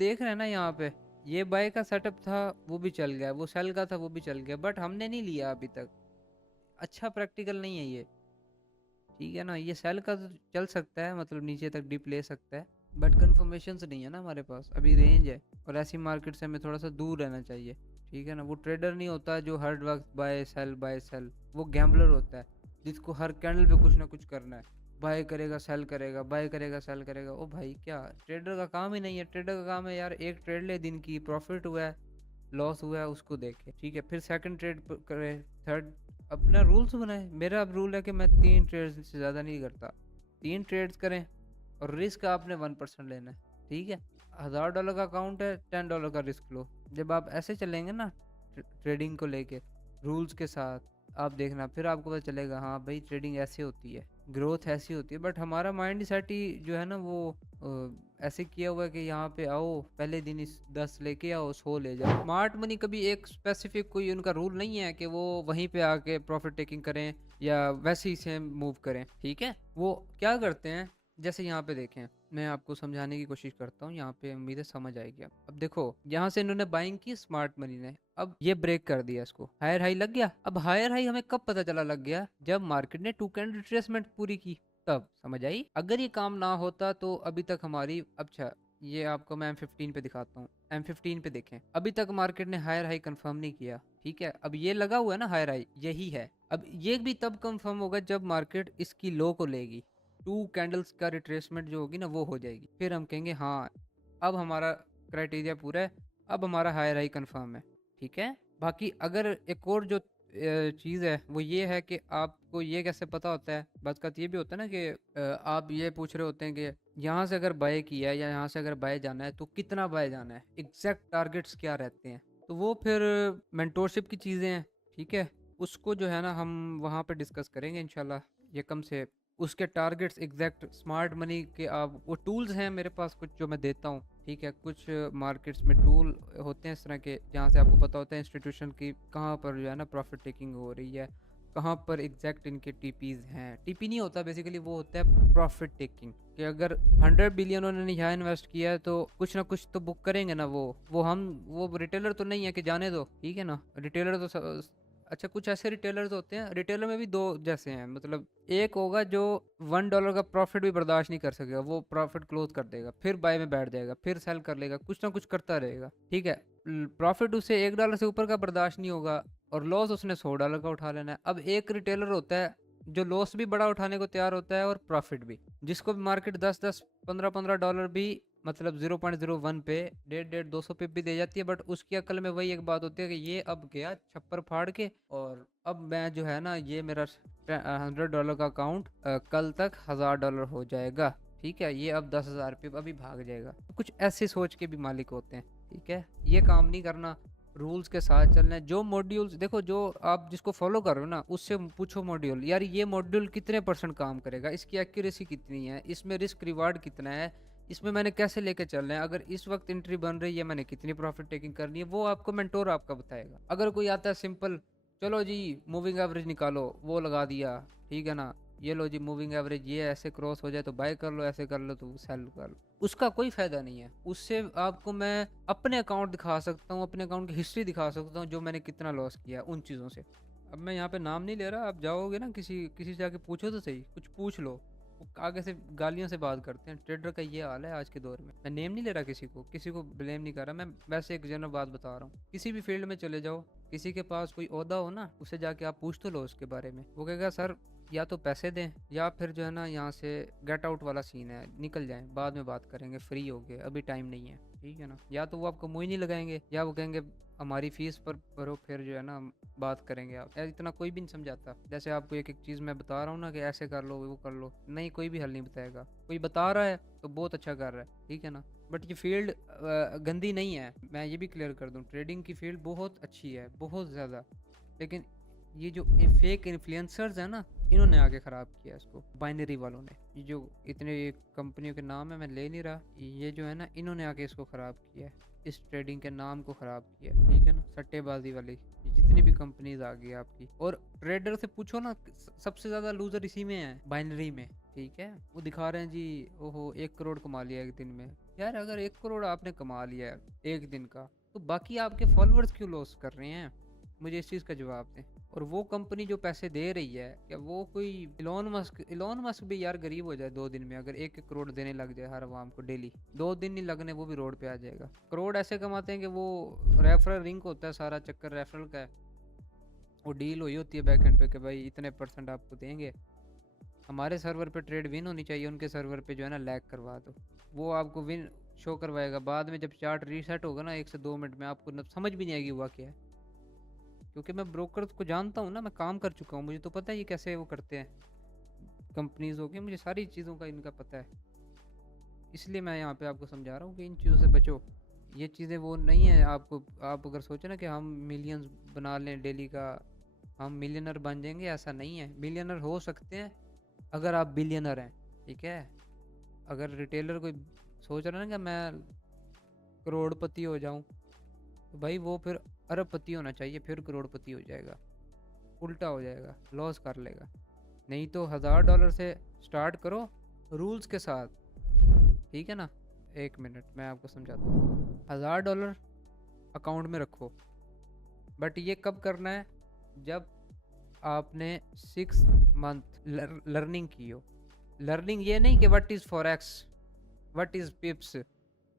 देख रहे हैं ना यहाँ पे, ये बाय का सेटअप था वो भी चल गया, वो सेल का था वो भी चल गया, बट हमने नहीं लिया अभी तक। अच्छा प्रैक्टिकल नहीं है ये, ठीक है ना। ये सेल का तो चल सकता है, मतलब नीचे तक डिप ले सकता है, बट कन्फर्मेशन नहीं है ना हमारे पास, अभी रेंज है, और ऐसी मार्केट से हमें थोड़ा सा दूर रहना चाहिए, ठीक है ना। वो ट्रेडर नहीं होता जो हर वक्त बाय सेल, वो गैम्बलर होता है जिसको हर कैंडल पे कुछ ना कुछ करना है, बाय करेगा सेल करेगा, बाय करेगा सेल करेगा। ओ भाई, क्या ट्रेडर का काम ही नहीं है। ट्रेडर का काम है यार, एक ट्रेड ले दिन की, प्रॉफिट हुआ है लॉस हुआ है उसको देखे, ठीक है, फिर सेकंड ट्रेड करे, थर्ड, अपना रूल्स बनाए। मेरा अब रूल है कि मैं 3 ट्रेड्स से ज़्यादा नहीं करता, 3 ट्रेड्स करें, और रिस्क आपने 1% लेना है, ठीक है। $1000 का अकाउंट है, $10 का रिस्क लो। जब आप ऐसे चलेंगे ना ट्रेडिंग को लेके रूल्स के साथ, आप देखना फिर आपको पता चलेगा हाँ भाई ट्रेडिंग ऐसे होती है, ग्रोथ ऐसी होती है। बट हमारा माइंड सेट ही जो है ना वो ऐसे किया हुआ है कि यहाँ पे आओ पहले दिन इस 10 लेके आओ 100 ले जाओ। स्मार्ट मनी कभी एक स्पेसिफिक कोई उनका रूल नहीं है कि वो वहीं पे आके प्रॉफिट टेकिंग करें या वैसे ही सेम मूव करें, ठीक है। वो क्या करते हैं, जैसे यहाँ पे देखें, मैं आपको समझाने की कोशिश करता हूँ, यहाँ पे उम्मीद है समझ आएगी। अब देखो यहाँ से इन्होंने बाइंग की स्मार्ट मनी ने, अब ये ब्रेक कर दिया, इसको हायर हाई लग गया। अब हायर हाई हमें कब पता चला लग गया, जब मार्केट ने 2 कैंडल रिट्रेसमेंट पूरी की, तब समझ आई। अगर ये काम ना होता तो अभी तक हमारी, अच्छा ये आपको मैं M15 पे दिखाता हूँ, M15 पे देखें, अभी तक मार्केट ने हायर हाई कंफर्म नहीं किया, ठीक है। अब ये लगा हुआ है ना हायर हाई, यही है। अब ये भी तब कंफर्म होगा जब मार्केट इसकी लो को लेगी, 2 कैंडल्स का रिट्रेसमेंट जो होगी ना वो हो जाएगी, फिर हम कहेंगे हाँ अब हमारा क्राइटेरिया पूरा है, अब हमारा हायर हाई कंफर्म है, ठीक है। बाकी अगर एक और जो चीज़ है वो ये है कि आपको ये कैसे पता होता है, बात का ये भी होता है ना कि आप ये पूछ रहे होते हैं कि यहाँ से अगर बाय किया है या यहाँ से अगर बाय जाना है तो कितना बाय जाना है, एग्जैक्ट टारगेट्स क्या रहते हैं। तो वो फिर मेंटोरशिप की चीज़ें हैं, ठीक है। उसको जो है ना हम वहाँ पे डिस्कस करेंगे इंशाल्लाह, ये कम से उसके टारगेट्स एग्जैक्ट स्मार्ट मनी के, आप वो टूल्स हैं मेरे पास कुछ जो मैं देता हूँ, ठीक है। कुछ मार्केट्स में टूल होते हैं इस तरह के जहाँ से आपको पता होता है इंस्टीट्यूशन की कहाँ पर जो है ना प्रॉफिट टेकिंग हो रही है, कहाँ पर एग्जैक्ट इनके टीपीज हैं। टीपी नहीं होता बेसिकली, वो होता है प्रॉफिट टेकिंग, कि अगर 100 बिलियन उन्होंने यहाँ इन्वेस्ट किया है तो कुछ ना कुछ तो बुक करेंगे ना वो हम, वो रिटेलर तो नहीं है कि जाने दो, ठीक है ना। रिटेलर तो अच्छा कुछ ऐसे रिटेलर्स होते हैं, रिटेलर में भी दो जैसे हैं, मतलब एक होगा जो $1 का प्रॉफिट भी बर्दाश्त नहीं कर सकेगा, वो प्रॉफिट क्लोज कर देगा, फिर बाय में बैठ जाएगा, फिर सेल कर लेगा, कुछ ना कुछ करता रहेगा, ठीक है। प्रॉफिट उसे $1 से ऊपर का बर्दाश्त नहीं होगा, और लॉस उसने $100 का उठा लेना है। अब एक रिटेलर होता है जो लॉस भी बड़ा उठाने को तैयार होता है और प्रॉफिट भी, जिसको मार्केट 10-10 $15-15 भी, मतलब 0.01 पे 150-150 पिप भी दे जाती है, बट उसकी अकल में वही एक बात होती है कि ये अब गया छप्पर फाड़ के, और अब मैं जो है ना ये मेरा $100 का अकाउंट कल तक $1000 हो जाएगा, ठीक है। ये अब 10,000 पिप अभी भाग जाएगा। कुछ ऐसे सोच के भी मालिक होते हैं, ठीक है। ये काम नहीं करना, रूल्स के साथ चलना है। जो मॉड्यूल्स देखो, जो आप जिसको फॉलो कर रहे हो ना उससे पूछो मॉड्यूल, यार ये मॉड्यूल कितने % काम करेगा, इसकी एक्यूरेसी कितनी है, इसमें रिस्क रिवार्ड कितना है, इसमें मैंने कैसे लेके चलना है, अगर इस वक्त एंट्री बन रही है मैंने कितनी प्रॉफिट टेकिंग करनी है, वो आपको मेंटोर आपका बताएगा। अगर कोई आता है सिंपल, चलो जी मूविंग एवरेज निकालो, वो लगा दिया, ठीक है ना, ये लो जी मूविंग एवरेज ये ऐसे क्रॉस हो जाए तो बाय कर लो, ऐसे कर लो तो सेल कर लो, उसका कोई फायदा नहीं है। उससे आपको मैं अपने अकाउंट दिखा सकता हूँ, अपने अकाउंट की हिस्ट्री दिखा सकता हूँ, जो मैंने कितना लॉस किया उन चीज़ों से। अब मैं यहाँ पे नाम नहीं ले रहा, आप जाओगे ना किसी किसी से जाके पूछो तो सही, कुछ पूछ लो, वो आगे से गालियों से बात करते हैं। ट्रेडर का ये हाल है आज के दौर में। मैं नेम नहीं ले रहा किसी को, किसी को ब्लेम नहीं कर रहा, मैं वैसे एक जनरल बात बता रहा हूँ। किसी भी फील्ड में चले जाओ, किसी के पास कोई ओहदा हो ना, उसे जाके आप पूछ तो लो उसके बारे में, वो कहेगा सर या तो पैसे दें या फिर जो है ना यहाँ से गेट आउट वाला सीन है, निकल जाएं, बाद में बात करेंगे, फ्री हो गए, अभी टाइम नहीं है, ठीक है ना। या तो वो आपको मुँह ही नहीं लगाएंगे, या वो कहेंगे हमारी फीस पर भरो, फिर जो है ना बात करेंगे। आप इतना कोई भी नहीं समझाता, जैसे आपको एक एक चीज़ मैं बता रहा हूँ ना कि ऐसे कर लो वो कर लो, नहीं कोई भी हल नहीं बताएगा। कोई बता रहा है तो बहुत अच्छा कर रहा है, ठीक है ना। बट ये फील्ड गंदी नहीं है, मैं ये भी क्लियर कर दूँ, ट्रेडिंग की फील्ड बहुत अच्छी है, बहुत ज़्यादा। लेकिन ये जो फेक इन्फ्लुएंसर्स है ना, इन्होंने आगे ख़राब किया इसको, बाइनरी वालों ने। ये जो इतने कंपनियों के नाम है मैं ले नहीं रहा, ये जो है ना इन्होंने आगे इसको ख़राब किया है, इस ट्रेडिंग के नाम को ख़राब किया, ठीक है ना। सट्टेबाजी वाली जितनी भी कंपनीज आ गई आपकी, और ट्रेडर से पूछो ना, सबसे ज़्यादा लूजर इसी में है, बाइनरी में, ठीक है। वो दिखा रहे हैं जी ओहो 1 करोड़ कमा लिया एक दिन में, यार अगर 1 करोड़ आपने कमा लिया है एक दिन का, तो बाकी आपके फॉलोअर्स क्यों लॉस कर रहे हैं? मुझे इस चीज़ का जवाब दें। और वो कंपनी जो पैसे दे रही है, क्या वो कोई इलॉन मस्क भी यार गरीब हो जाए 2 दिन में, अगर 1-1 करोड़ देने लग जाए हर आवाम को डेली, 2 दिन नहीं लगने वो भी रोड पे आ जाएगा। करोड़ ऐसे कमाते हैं कि वो रेफरल लिंक होता है, सारा चक्कर रेफरल का है। वो डील हुई होती है बैक एंड पे कि भाई इतने % आपको देंगे, हमारे सर्वर पे ट्रेड विन होनी चाहिए, उनके सर्वर पे जो है ना लैग करवा दो, वो आपको विन शो करवाएगा। बाद में जब चार्ट रीसेट होगा ना 1 से 2 मिनट में, आपको समझ भी नहीं आएगी हुआ क्या है, क्योंकि मैं ब्रोकर को जानता हूँ ना, मैं काम कर चुका हूँ, मुझे तो पता है ये कैसे वो करते हैं। कंपनीज हो गई, मुझे सारी चीज़ों का इनका पता है, इसलिए मैं यहाँ पे आपको समझा रहा हूँ कि इन चीज़ों से बचो। ये चीज़ें वो नहीं है आपको, आप अगर सोचो ना कि हम मिलियंस बना लें डेली का, हम मिलियनर बन जाएंगे, ऐसा नहीं है। मिलियनर हो सकते हैं अगर आप बिलियनर हैं, ठीक है। अगर रिटेलर कोई सोच रहा है ना कि मैं करोड़पति हो जाऊं, तो भाई वो फिर अरबपति होना चाहिए, फिर करोड़पति हो जाएगा। उल्टा हो जाएगा, लॉस कर लेगा। नहीं तो $1000 से स्टार्ट करो रूल्स के साथ, ठीक है ना। 1 मिनट मैं आपको समझाता हूँ। $1000 अकाउंट में रखो, बट ये कब करना है? जब आपने 6 मंथ लर्निंग की हो। लर्निंग ये नहीं कि what is forex, what is pips,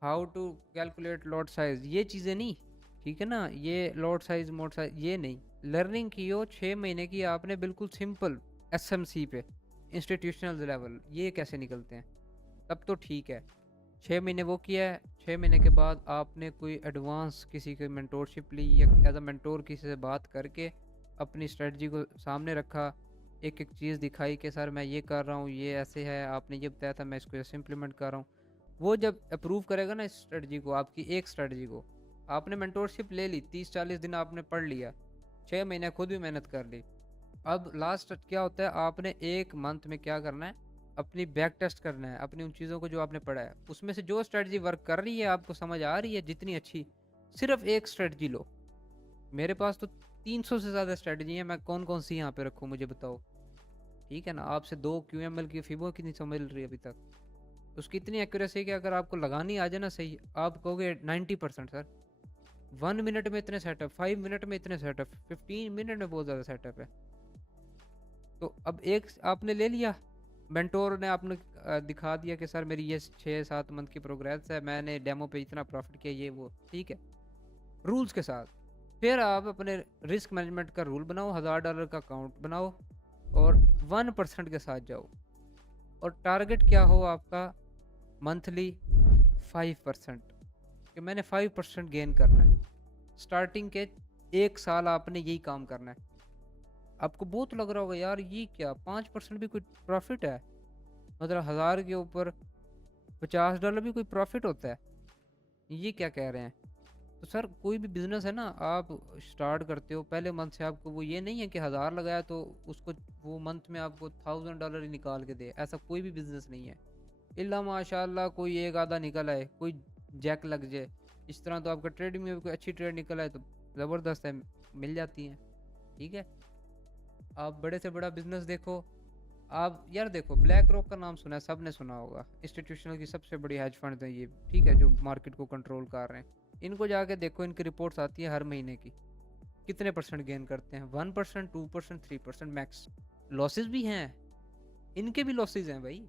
how to calculate lot size, ये चीज़ें नहीं, ठीक है ना। ये लॉट साइज मोड साइज ये नहीं। लर्निंग की हो 6 महीने की आपने, बिल्कुल सिंपल SMC पे, इंस्टीट्यूशनल लेवल, ये कैसे निकलते हैं, तब तो ठीक है। 6 महीने वो किया है, 6 महीने के बाद आपने कोई एडवांस किसी की मेंटोरशिप ली, या एज अ मेंटोर किसी से बात करके अपनी स्ट्रेटजी को सामने रखा, एक एक चीज़ दिखाई कि सर मैं ये कर रहा हूँ, ये ऐसे है, आपने ये बताया था, मैं इसको ऐसे इम्प्लीमेंट कर रहा हूँ। वो जब अप्रूव करेगा ना इस स्ट्रेटजी को, आपकी एक स्ट्रेटजी को, आपने मेंटोरशिप ले ली, 30-40 दिन आपने पढ़ लिया, 6 महीने खुद भी मेहनत कर ली। अब लास्ट क्या होता है, आपने 1 मंथ में क्या करना है, अपनी बैक टेस्ट करना है, अपनी उन चीज़ों को जो आपने पढ़ा है, उसमें से जो स्ट्रेटजी वर्क कर रही है, आपको समझ आ रही है जितनी अच्छी, सिर्फ एक स्ट्रेटजी लो। मेरे पास तो 300 से ज़्यादा स्ट्रेटजी है, मैं कौन कौन सी यहाँ पे रखूँ मुझे बताओ, ठीक है ना। आपसे 2 QML की फिबो की नहीं समझ रही अभी तक, उसकी इतनी एक्यूरेसी है कि अगर आपको लगानी आ जाए ना सही, आप कहोगे 90% सर। 1 मिनट में इतने सेटअप, 5 मिनट में इतने सेटअप, 15 मिनट में बहुत ज़्यादा सेटअप है। तो अब एक आपने ले लिया, मेंटोर ने आपने दिखा दिया कि सर मेरी ये 6-7 मंथ की प्रोग्रेस है, मैंने डेमो पे इतना प्रॉफिट किया, ये वो, ठीक है, रूल्स के साथ। फिर आप अपने रिस्क मैनेजमेंट का रूल बनाओ, $1000 का अकाउंट बनाओ, और 1% के साथ जाओ, और टारगेट क्या हो आपका, मंथली 5%, कि मैंने 5% गेन करना है। स्टार्टिंग के 1 साल आपने यही काम करना है। आपको बहुत लग रहा होगा यार ये क्या, 5% भी कोई प्रॉफिट है, मतलब 1000 के ऊपर $50 भी कोई प्रॉफिट होता है, ये क्या कह रहे हैं। तो सर कोई भी बिजनेस है ना, आप स्टार्ट करते हो पहले मंथ से, आपको वो ये नहीं है कि 1000 लगाया तो उसको वो मंथ में आपको $1000 ही निकाल के दे, ऐसा कोई भी बिजनेस नहीं है। इल्ला माशाल्लाह कोई एक आधा निकल आए, कोई जैक लग जाए, इस तरह तो आपका ट्रेडिंग में भी कोई अच्छी ट्रेड निकल आए तो ज़बरदस्त है, मिल जाती हैं, ठीक है। आप बड़े से बड़ा बिजनेस देखो, आप यार देखो, ब्लैक रॉक का नाम सुना है, सब ने सुना होगा, इंस्टीट्यूशनल की सबसे बड़ी हेज फंड है ये, ठीक है, जो मार्केट को कंट्रोल कर रहे हैं। इनको जाके देखो, इनकी रिपोर्ट्स आती है हर महीने की, कितने % गेन करते हैं, 1%, 2%, 3% मैक्स। लॉसेस भी हैं, इनके भी लॉसेस हैं भाई,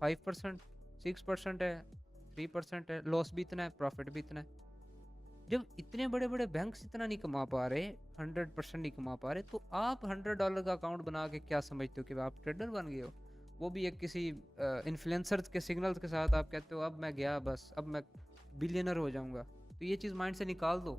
5%, 6% है, 3% है, लॉस भी इतना है, प्रॉफिट भी इतना है। जब इतने बड़े बड़े बैंक्स इतना नहीं कमा पा रहे, 100% नहीं कमा पा रहे, तो आप $100 का अकाउंट बना के क्या समझते हो कि आप ट्रेडर बन गए हो? वो भी एक किसी इन्फ्लुएंसर के सिग्नल्स के साथ आप कहते हो अब मैं गया, बस अब मैं बिलियनर हो जाऊंगा। तो ये चीज़ माइंड से निकाल दो।